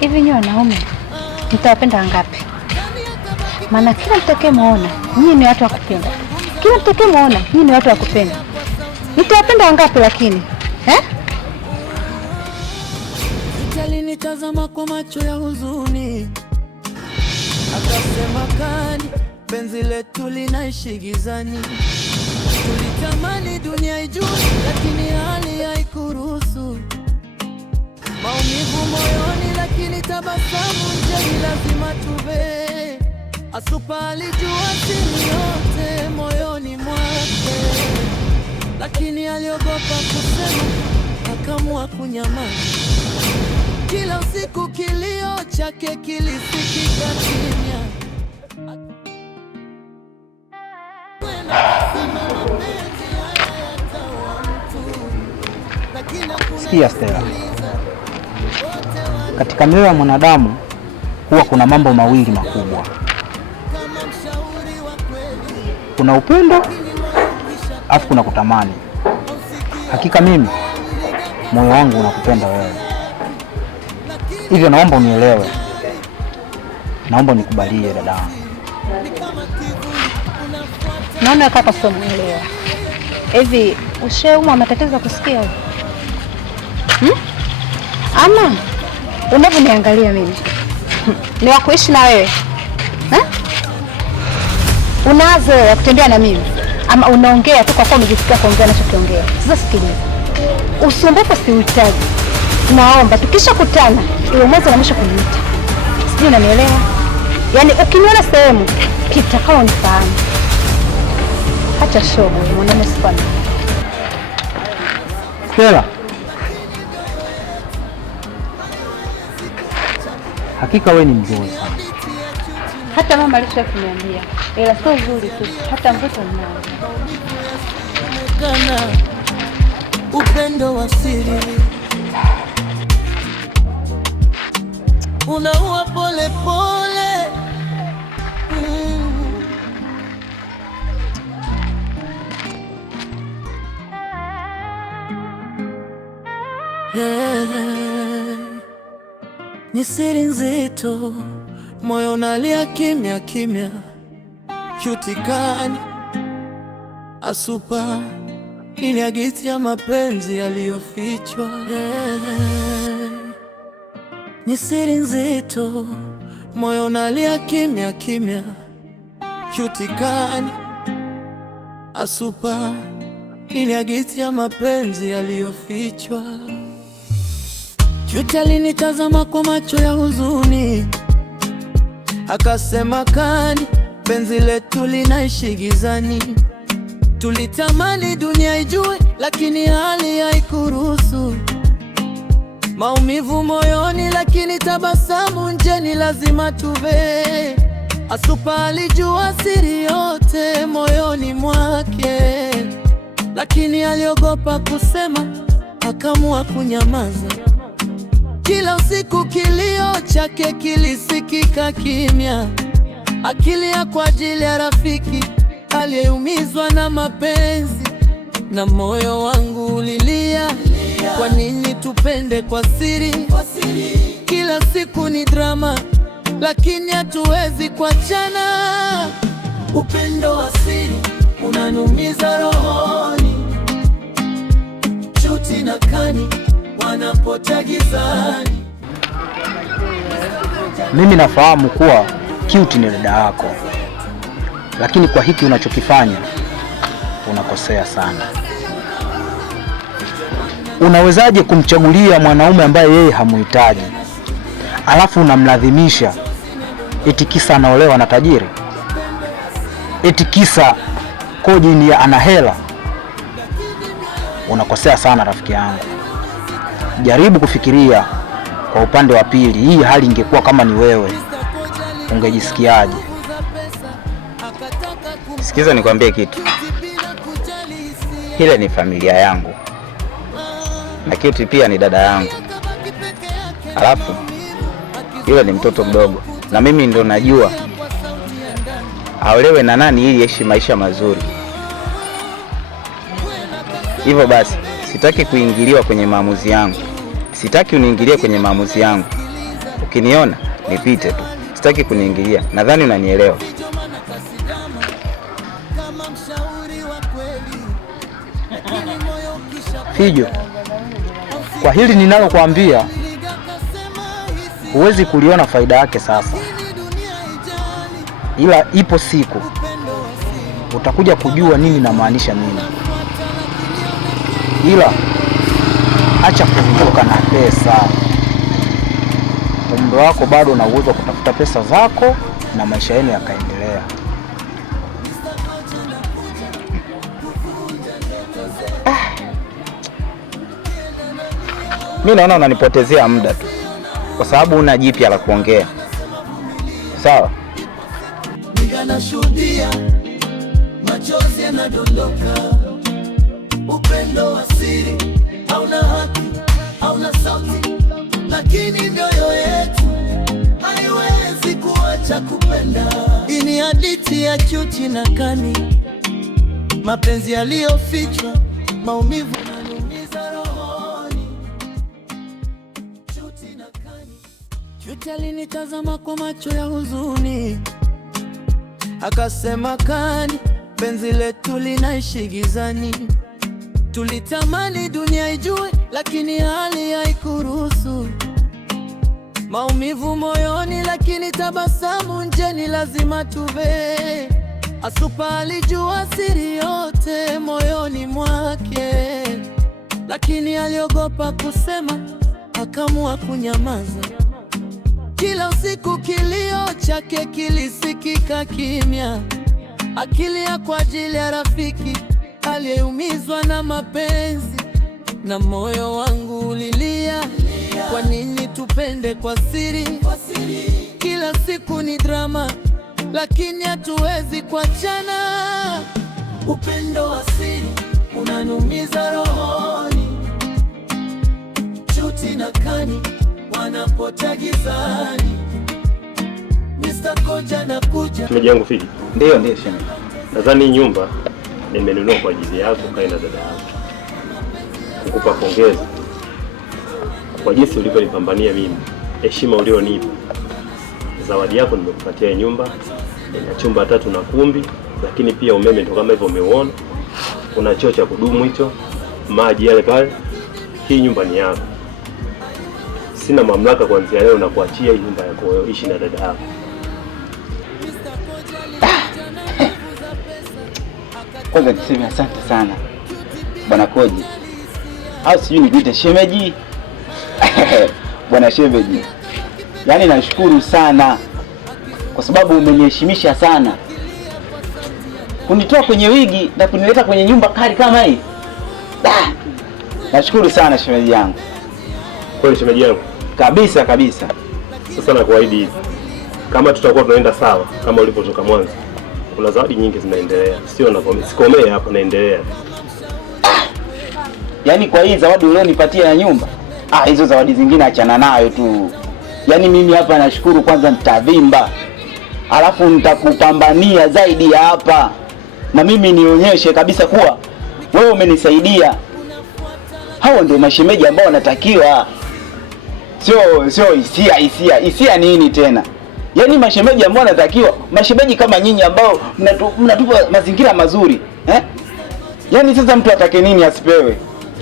Hivi nyinyi wanaume mtawapenda wangapi? Maana kila mtakayemwona nyinyi ni watu wa kupenda. Kila mtakayemwona nyinyi ni watu wa kupenda. Mtawapenda wangapi lakini? Alinitazama kwa macho ya huzuni, akasema kani penzi letu linaishi gizani. Tulitamani dunia ijue, lakini hali haikuruhusu. Maumivu moyoni, lakini tabasamu nje, ni lazima tuve. Asupa alijua siri yote moyoni mwake, lakini aliogopa kusema, akaamua kunyamaza. Kila usiku kilio chake kilisikika kimya. Sikia Stella, katika mioyo ya mwanadamu huwa kuna mambo mawili makubwa. Kuna upendo, afu kuna kutamani. Hakika mimi moyo wangu unakupenda wewe, hivyo naomba unielewe, naomba nikubalie dada yangu. Naona kaka sio mwelewa. Hivi ushaumwa matatizo kusikia hivi? Ama unavyoniangalia mimi ni wa kuishi na wewe? Unazo ya kutembea na mimi ama unaongea tu kwa kuwa umejisikia kuongea nachokiongea? Sasa sikiliza, usumbufu siuhitaji. Naomba tukisha kutana iwe mwanzo na mwisho kuniita. Sijui unanielewa? Yaani ukiniona sehemu kitakao unifahamu. Acha shobo mwanaume sipana. Stella, hakika wewe ni mzuri sana. Hata mama alishakuniambia, ila sio nzuri tu, hata mtoto mnao. Upendo wa siri unaua pole pole. Ni siri nzito, moyo unalia kimya kimya. Cutikani asupa ili hadithi ya mapenzi yaliyofichwa. Ni siri nzito, moyo unalia kimya kimya. Cutikani asupa ili hadithi ya mapenzi yaliyofichwa. Cuti alinitazama kwa macho ya huzuni, akasema kani penzi letu linaishi gizani. Tulitamani dunia ijue, lakini hali haikuruhusu. Maumivu moyoni, lakini tabasamu nje, ni lazima tuve. Asupa alijua siri yote moyoni mwake, lakini aliogopa kusema, akaamua kunyamaza. Kila usiku kilio chake kilisikika kimya, akilia kwa ajili ya rafiki aliyeumizwa na mapenzi. Na moyo wangu ulilia, kwa nini tupende kwa siri? Kila siku ni drama, lakini hatuwezi kuachana. Upendo wa siri unanumiza rohoni. Cuti na Kani wanapotea gizani. Mimi nafahamu kuwa Cuti ni dada yako, lakini kwa hiki unachokifanya unakosea sana. Unawezaje kumchagulia mwanaume ambaye yeye hamuhitaji, alafu unamlazimisha eti kisa anaolewa na tajiri, eti kisa Koji ana hela? Unakosea sana rafiki yangu. Jaribu kufikiria kwa upande wa pili. Hii hali ingekuwa kama ni wewe, ungejisikiaje? Sikiza nikwambie kitu. Ile ni familia yangu, na Cuti pia ni dada yangu. Alafu yule ni mtoto mdogo, na mimi ndo najua aolewe na nani ili aishi maisha mazuri. Hivyo basi sitaki kuingiliwa kwenye maamuzi yangu. Sitaki uniingilie kwenye maamuzi yangu. Ukiniona nipite tu, sitaki kuniingilia. Nadhani unanielewa. Fijo, kwa hili ninalokuambia huwezi kuliona faida yake sasa, ila ipo siku utakuja kujua nini namaanisha mimi. Ila acha kuvuka na pesa. Umri wako bado una uwezo wa kutafuta pesa zako na maisha yenu yakaendelea. Mimi naona unanipotezea muda tu, kwa sababu una jipya la kuongea. Sawa? Nashuhudia machozi yanadondoka, upendo wa siri hauna haki, hauna sauti, lakini mioyo yetu haiwezi kuacha kupenda. Hii ni hadithi ya Chuchi na Kani, mapenzi yaliyofichwa, maumivu yananumiza rohoni. Chuchi na Kani. Chuchi alinitazama kwa macho ya huzuni, akasema, Kani, penzi letu linaishi gizani. Tulitamani dunia ijue, lakini hali haikuruhusu. Maumivu moyoni, lakini tabasamu nje, ni lazima tuve. Asupa alijua siri yote moyoni mwake, lakini aliogopa kusema, akaamua kunyamaza. Kila usiku kilio chake kilisikika kimya, akilia kwa ajili ya rafiki aliyeumizwa na mapenzi. Na moyo wangu ulilia, kwa nini tupende kwa siri? Kila siku ni drama, lakini hatuwezi kuachana. Upendo wa siri unanumiza rohoni. Chuchi na Kani wanapotea gizani. Mr. Koja na kuja. Shemeji yangu Fiji. Ndio shemeji. Nadhani nyumba nimenunua kwa ajili yako, kai na dada yako. Kukupa pongezi kwa jinsi ulivyonipambania mimi, heshima ulionipa. Zawadi yako nimekupatia nyumba, ina chumba 3 na kumbi, lakini pia umeme ndio kama hivyo umeuona. Kuna choo cha kudumu hicho, maji yale pale. Hii nyumba ni yako. Sina mamlaka kuanzia leo na kuachia hii nyumba yako ishi na dada yako. Kwanza niseme asante sana Bwana Koji, au sijui nikuite shemeji. Bwana shemeji, yaani nashukuru sana kwa sababu umeniheshimisha sana, kunitoa kwenye wigi na kunileta kwenye nyumba kali kama hii. Nashukuru sana shemeji yangu. Kweli shemeji yangu? Kabisa kabisa. Sasa nakuahidi hivi, kama tutakuwa tunaenda sawa kama ulipotoka mwanzo, kuna zawadi nyingi zinaendelea. Sio na sikomee hapa, naendelea. Yaani kwa hii zawadi ulionipatia ya nyumba, hizo zawadi zingine achana nayo tu. Yaani mimi hapa nashukuru, kwanza nitavimba, alafu nitakupambania zaidi ya hapa, na mimi nionyeshe kabisa kuwa wewe umenisaidia. Hao ndio mashemeji ambao wanatakiwa. Sio hisia nini tena? Yaani mashemeji ambao wanatakiwa, mashemeji kama nyinyi ambao mnatupa mazingira mazuri, Yaani sasa mtu atake nini asipewe?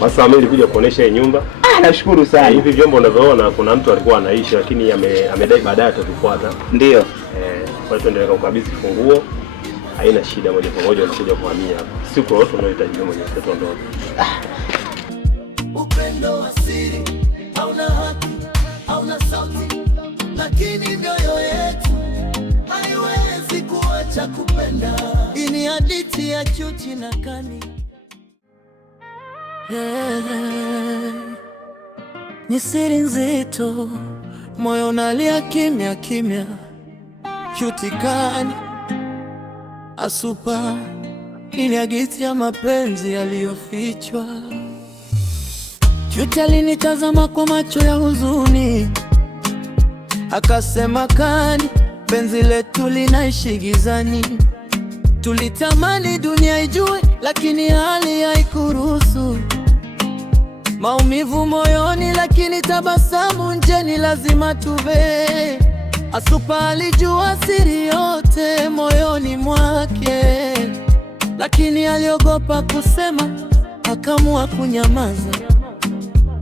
Sasa mimi nilikuja kuonesha hii nyumba. Nashukuru sana. Hivi vyombo unavyoona, kuna mtu alikuwa anaishi lakini amedai baadaye atakufuata. Ndio. Kwa hiyo ndio nikakabidhi funguo. Haina shida, moja kwa moja unakuja kuhamia hapa. Siku yote unayohitaji mwenye mtoto ndogo. Upendo wa siri hauna haki, hauna sauti, lakini mioyo yetu haiwezi kuacha kupenda. Hii ni hadithi ya Chuchi na Kani. Ni siri nzito, moyo unalia kimya kimya. Chuchi Kani, Asupa, ni hadithi ya mapenzi yaliyofichwa. Chuchi alinitazama kwa macho ya huzuni, akasema, Kani, penzi letu linaishi gizani. Tulitamani dunia ijue, lakini hali haikuruhusu. maumivu moyoni, lakini tabasamu nje ni lazima tuve. Asupa alijua siri yote moyoni mwake, lakini aliogopa kusema, akaamua kunyamaza.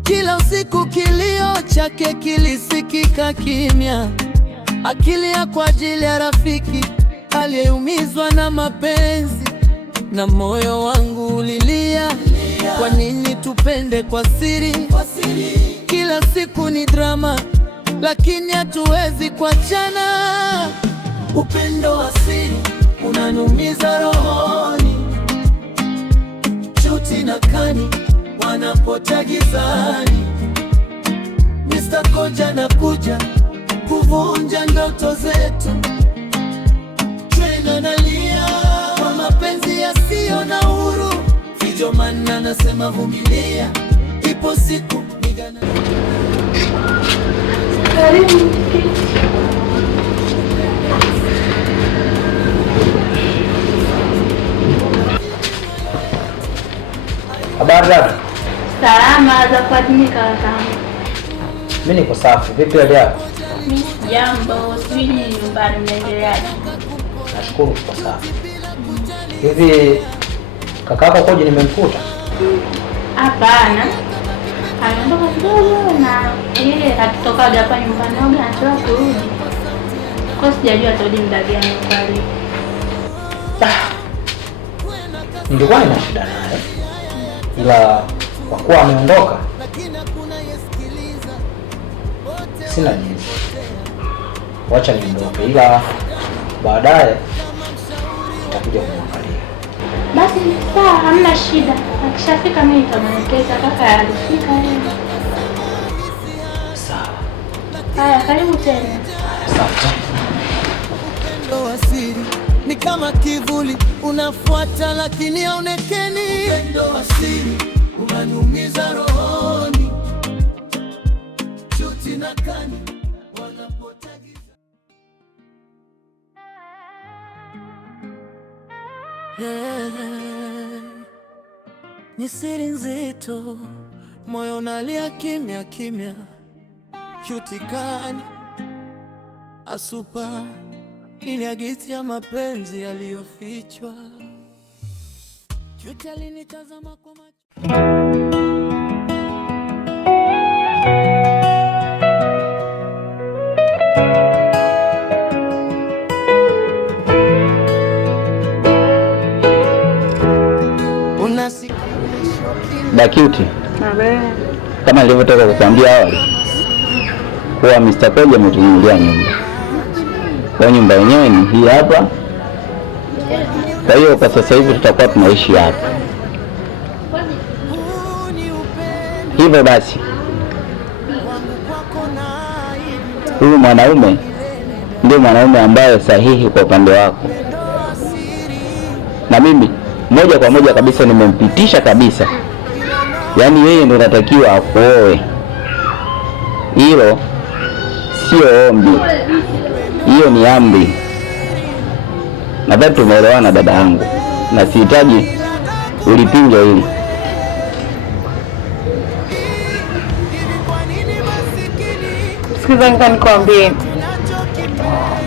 Kila usiku kilio chake kilisikika kimya, akilia kwa ajili ya rafiki aliyeumizwa na mapenzi. Na moyo wangu ulilia, kwa nini tupende kwa siri? Kila siku ni drama, lakini hatuwezi kuachana. Upendo wa siri unanumiza rohoni, Chuti na Kani wanapotea gizani. Mr. Koja anakuja kuvunja ndoto zetu. Trena nalia kwa mapenzi yasiyo na uhuru. Fijoman anasema vumilia, ipo siku nigana. Karibu. Habari dada? Salama za kuadimika kaka. Mimi niko safi. Vipi hali yako? Mimi jambo, sijui nyumbani mnaendeleaje? Nashukuru kwa safi. Hivi kakako Koji nimemkuta? Hapana. Anaondoka kidogo na yeye hatutokaga hapa nyumbani au anataka kurudi. Kwa sijajua atarudi muda gani pale. Nilikuwa nina shida naye, ila kwa kuwa ameondoka sina jinsi. Wacha niondoke, ila baadaye nitakuja kumwangalia. Basi sawa, hamna shida. Akishafika mimi nitamwelekeza kaka alifika leo. Sawa. Haya, karibu tena. Asante. Upendo wa siri ni kama kivuli, unafuata lakini haonekani. Upendo wa siri unanumiza rohoni. Chuti na Kani wanapotea gizani. Ni siri nzito, moyo unalia kimya kimya. Chuti Kani Asupa iliagitia mapenzi yaliyofichwa. Chuti alinitazama kwa macho. Dakiuti, kama nilivyotoka kukuambia awali kuwa Mr. Koja ametununulia nyumba. Kwa nyumba yenyewe ni hii hapa. Kwa hiyo kwa sasa hivi tutakuwa tunaishi hapa. Hivyo basi huyu mwanaume ndio mwanaume ambaye sahihi kwa upande wako, na mimi moja kwa moja kabisa nimempitisha kabisa. Yaani yeye ndio anatakiwa akuoe. Hilo sio ombi, hiyo ni amri. Nadhani tumeelewana dada yangu, na sihitaji ulipinge hili. Sikiza nikwambie,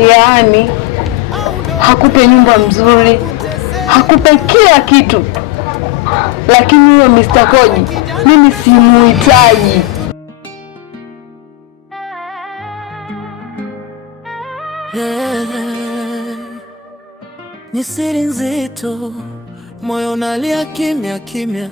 yaani hakupe nyumba mzuri, hakupe kila kitu, lakini huyo Mr. Koji mimi simuhitaji. Ni siri nzito, moyo unalia kimya kimya.